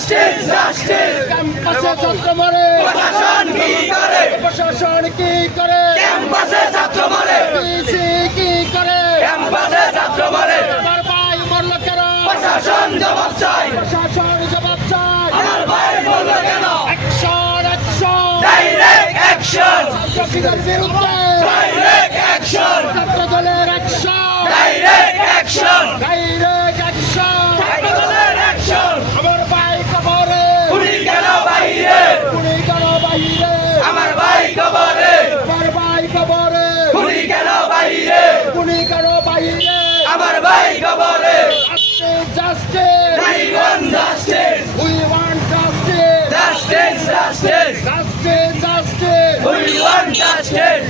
Justice justice ক্যাম্পাসে ছাত্র মারে প্রশাসন কি করে প্রশাসন কি করে ক্যাম্পাসে ছাত্র মারে পিসি কি করে ক্যাম্পাসে ছাত্র মারে আমার ভাই মরল কেন প্রশাসন জবাব চাই প্রশাসন জবাব চাই আমার ভাই বললো কেন অ্যাকশন অ্যাকশন ডাইরেক্ট অ্যাকশন ছাত্রলীগের বিরুদ্ধে ডাইরেক্ট অ্যাকশন ছাত্র দলের action direct action direct action ছাত্র দলের অ্যাকশন আমার ভাই খবরে গুলি কেন বাইরে গুলি কেন বাহিরে আমার ভাই খবরে আমার ভাই খবরে গুলি কেন বাইরে গুলি কেন বাহিরে আমার ভাই খবরে justice We want justice. We want justice Justice, justice. Justice justice We want justice.